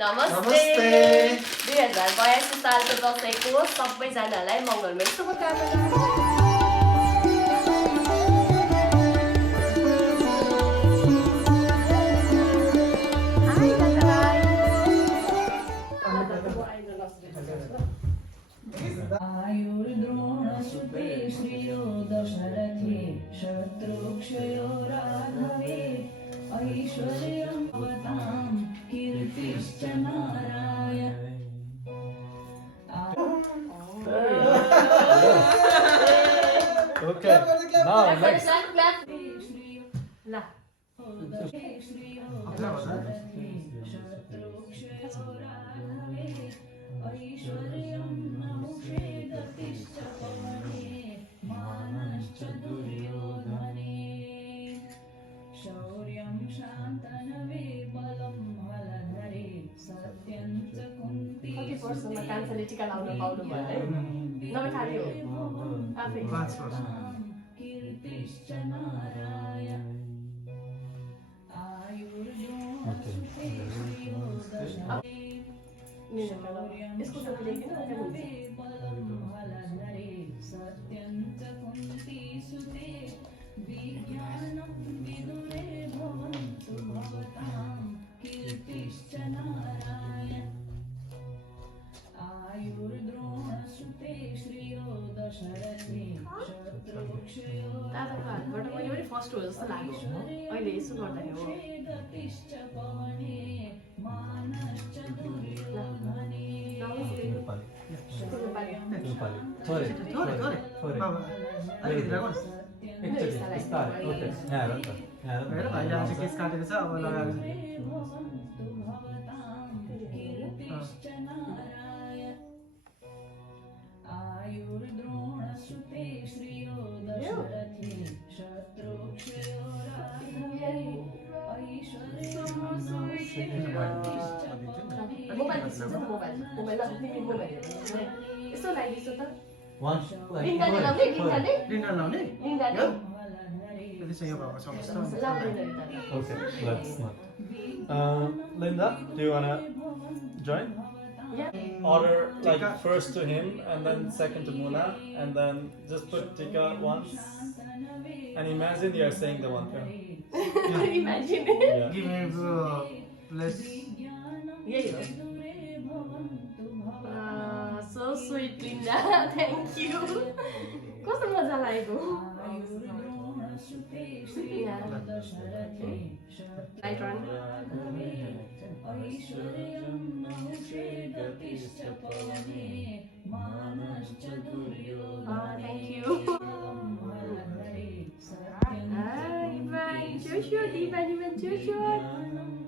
नमस्ते 2082 सालको दशैँको सबैजनालाई मङ्गलमय शुभकामना। आयुर्द्रोणसुते श्रियो दशरथे शत्रुक्षयो राघवे ऐश्वर्यं भवतां कीर्तिश्च नाराय Okay, now next. ऐश्वर्यं नहुषे गतिश्च पवने मानश्च दुर्योधने शौर्यं शान्तनवे बलं हलधरे सत्यं च कुन्ती कति वर्षमा कान्छाले टिका लाउन पाउनु भयो है? नभए खाली हो आफै 5 वर्ष कीर्तिश्च नाराय आयुर्द्रोणसुते श्रियो दशरथे यसको टोपी ल्याइदिनु न हुन्छ हलधरे सत्यं च कुन्ती सुते विज्ञानं विदुरे भवन्तु भवतां कीर्तिश्च नाराय आयुर्द्रोणसुते श्रियो दशरथे शत्रुक्षयो दादाको हातबाट मैले पनि फर्स्ट हो जस्तो लाग्यो अहिले यसो गर्दाखेरि हो गतिश्च पवने मानश्च दुर्योधने Sorry. अलिकति राखौँ न एकचोटि बिस्तारै ओके यहाँ हेर नि त यहाँ हेर हेर भाइले आज केस काटेको छ अब लगाएको कीर्तिश्च नाराय आयुर्द्रोणसुते श्रियो दशरथे शत्रुक्षयो राघवे ऐश्वर्यं मोबाइल बिर्सिन्छ मोबाइल यसो लगाइदिन्छु त One, लिङ्गाले लाउने लिङ्गाले डिनर लाउने लिङ्गाले त्यसो यो भएको समस्या लाउँदैन Okay, let's not. Linda, do you wanna join? Order like first to him and then second to Muna and then just put Tika once and imagine you're saying the one thing. Imagine Yeah. Give me place यही हो so sweet Linda thank you कस्तो मजा लागेको light run ऐश्वर्यं नहुषे गतिश्च पवने मानश्च दुर्योधने thank you हलधरे सत्यं Joshua, Divan, Joshua.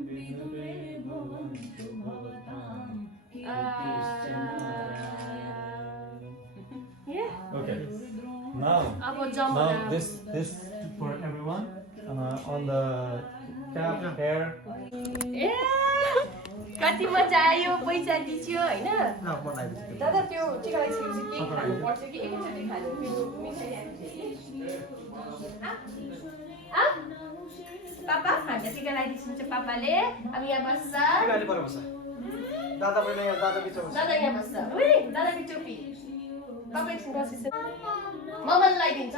विदुरे भवन्तु भवतां कीर्तिश्च Yeah. Okay. Now अब जाउँ this for everyone on the cap hair. ए कति मजा आयो पैसा दिन्छु हैन न बनाइदिन्छु दादा त्यो टिका लगाइसकेपछि केक खानु पर्छ कि एकैचोटि खानु पापा हामीले टिका लगाइदिन्छ पापाले अब यहाँ बस्छ गाली पर बस्छ दादा पनि यहाँ दादा बिच बस्छ दादा यहाँ बस्छ उही दादाको टोपी पापा एकछिन बसिस मम्माले लगाइदिन्छ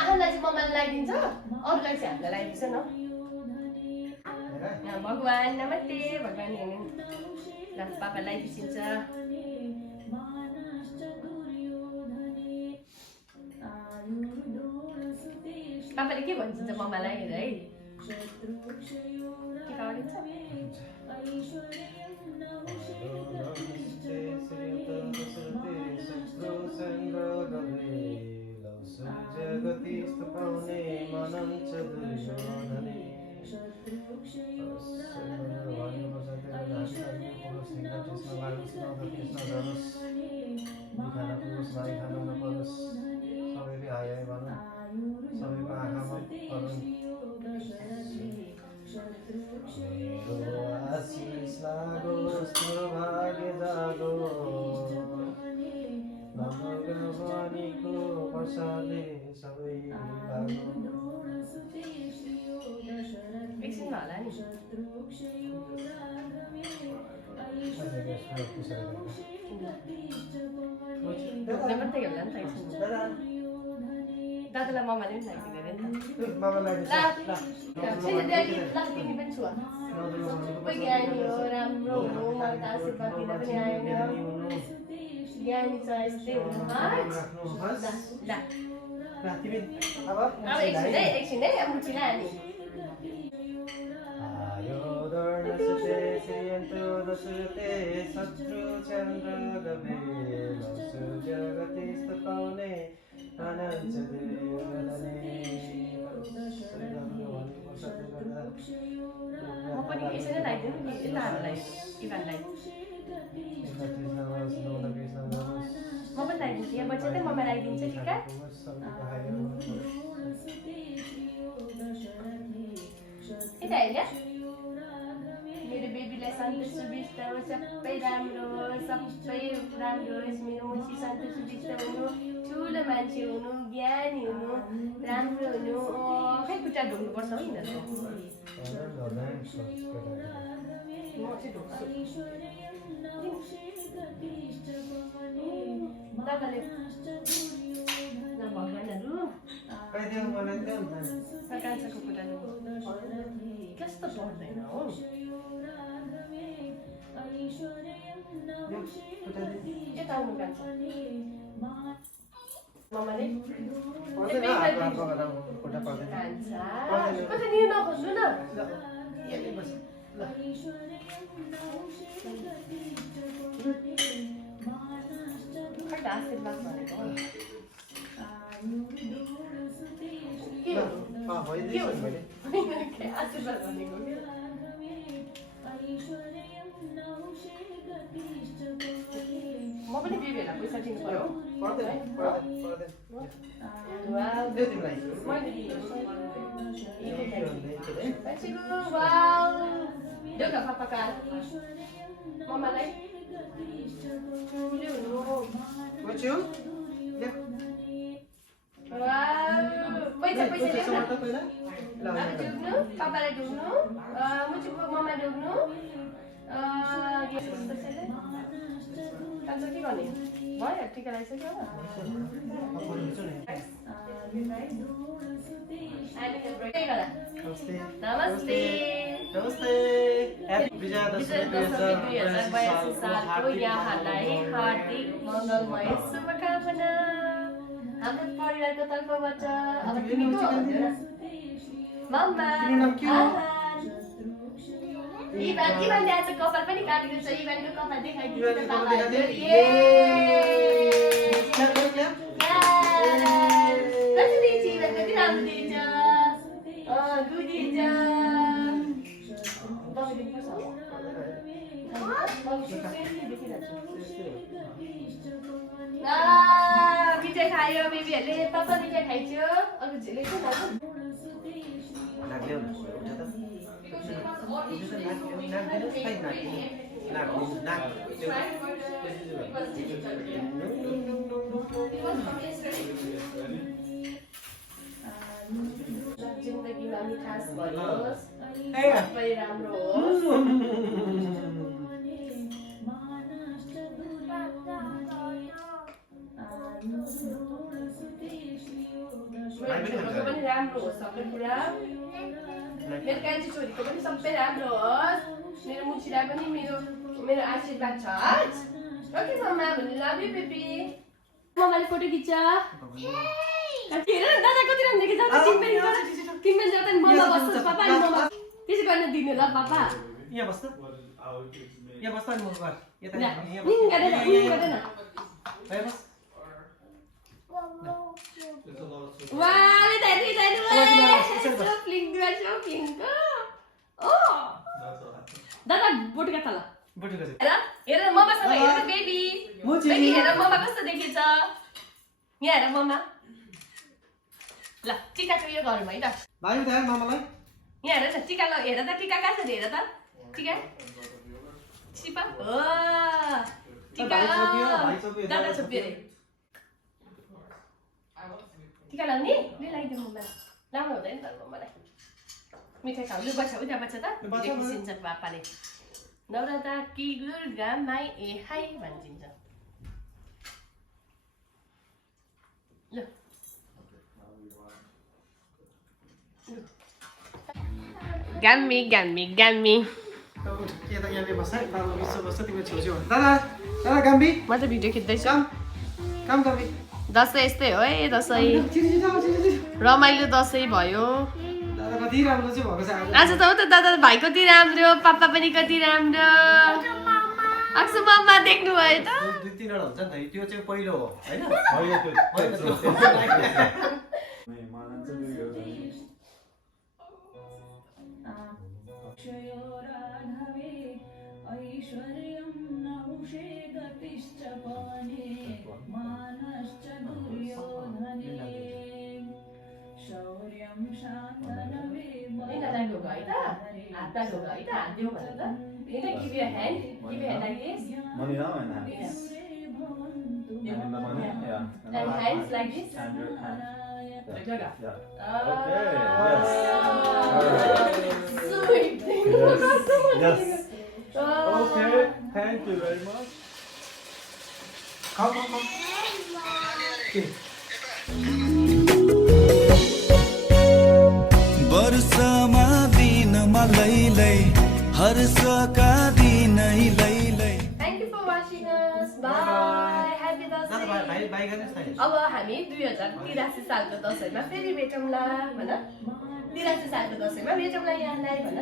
आफूलाई चाहिँ मम्माले लगाइदिन्छ अरूलाई चाहिँ हामीलाई लगाइदिन्छ न भगवान् नमस्ते भगवान् हेर्नु ल पापा लगाइदिन्छ पापाले के भन्छ मम्मालाई हेर है के गरिन्छ जगतिस्तपाउने मनम च दुर्योधने सबैले हाय हाय भनौँ सबैको आँखामा परुन् मेरो आशिष ढोक्ने पनि त्यही होला नि त एकछिन दादालाई ममाले पनि लगाइदिने अरे नि त मामालाई ल तिमी पनि छु सबै ज्ञानी हो राम्रो हो मलाई त आशीर्वाद दिन पनि आएन ज्ञानी छ यस्तै हुनु अब एकछिन है अब मुठीलाई हानी म पनि यसरी लगाइदिनु कि यताहरूलाई इभानलाई म पनि लगाइदिन्छु यहाँ बच्चा चाहिँ ममा लगाइदिन्छ टिका यता होइन मेरो बेबीलाई शान्ति सुविष्ट होस् सबै राम्रो होस् मेरो मुठी शान्ति सुविष्ट हुनु ठुलो मान्छे हुनु ज्ञानी हुनु राम्रो हुनु खै खुट्टा ढोग्नुपर्छ हो यिनीहरू दादाले भगवानहरू कान्छाको खुट्टा कस्तो पर्दैन हो यता आउनु कान्छ ममाले कतै निर नखोज्नु न खै आशीर्वाद भनेको आशीर्वाद भनेको म पनि बेबीहरूलाई पैसा दिनु पर्यो देऊ न पापाका ममालाई पैसा ढोग्नु पापालाई ढोग्नु मुचुको ममा ढोग्नु कान्छ के गर्ने भयो टिका लगाइसक्यो नमस्ते सालको यहाँलाई हार्दिक मङ्गलमय शुभकामना हाम्रो परिवारको तर्फबाट अब मम्मा इभान आज कपाल पनि काटेको छ इभानको कपाल देखाइदिन्छ मिठाई खायो बेबीहरूले पापा मिठाई खाइयो अरू झिलै जिन्दगीमा मिठास भरोस् सबै राम्रो होस् पनि राम्रो होस् सबै कुरा मेरो कान्छी छोरीको पनि सबै राम्रो होस् मेरो मुछीलाई पनि मेरो आशीर्वाद छ ओके मम्मा भन्नु लभ यु बेबी मम्माले फोटो खिच्छ हेर दादा कति राम्रो देखिन्छ किनभने जाँदा नि मम्मा बस्छ पापा अनि मम्मा त्यसै गर्न दिनु ल पापा यहाँ बस्नु यहाँ बस्नु अनि म घर यता यहाँ गर्दैन गर्दैन Wow, tadi shopping. Oh, Dada, bodoh kata lah. बोटो गरे हेर मम्मासँग हेर बेबी बेबी हेर मम्मा कस्तो देखिन्छ यहाँ हेर मम्मा ल टिकाको यो गरौँ है त भाइ उता हेर मामालाई यहाँ हेर न टिका ल हेर त टिका कहाँ छ हेर त टिका छिपा हो टिका दादा छोपियो रे टिका लाउने ले लगाइदिउँ मम्मा लाउनु हुँदैन त मम्मालाई मिठाई खाऊ लु बच्चा उता बच्चा त खिसिन्छ पापाले नौरथा कि दुर्गा माई ए हाई भनिदिन्छ ल गाम्मी गाम्मी गाम्मी यता यहाँले बस्छ है बाबा बिचमा बस्छ तिम्रो छेउछेउ दादा दादा गाम्बी म त भिडियो खिच्दैछु काम गाम्बी दसैँ यस्तै हो है दसैँ छिटो रमाइलो दसैँ भयो दादा कति राम्रो चाहिँ भएको छ आज त हो त दादा भाइ कति राम्रो पापा पनि कति राम्रो अक्सु मम्मा देख्नु भयो त 2-3 वटा हुन्छ नि त त्यो चाहिँ पहिलो हो हैन क्षयोराधवे ऐश्वर्यं नहुषे गतिश्च पवने मानश्च दुर्योधने शौर्यं शान्तनवे यिनीहरूलाई ढोका है त हातमा ढोका है त हात दियो भनेर त यता give your hand like this Money now and hands. And the money, yeah. and hands like this And your hand. ढोका Yeah. Sweet. Yes. Okay. Thank you very much. खाऊ वर्षमा दिनमा लैलै हर्षका दिनै लैलै Thank you for watching us. Bye. Happy दादा Dasai. भाइ भाइ गर्नुहोस् न अब हामी 2083 सालको दसैँमा फेरि भेटौँला भन 83 सालको दसैँमा भेटौँला यहाँलाई भन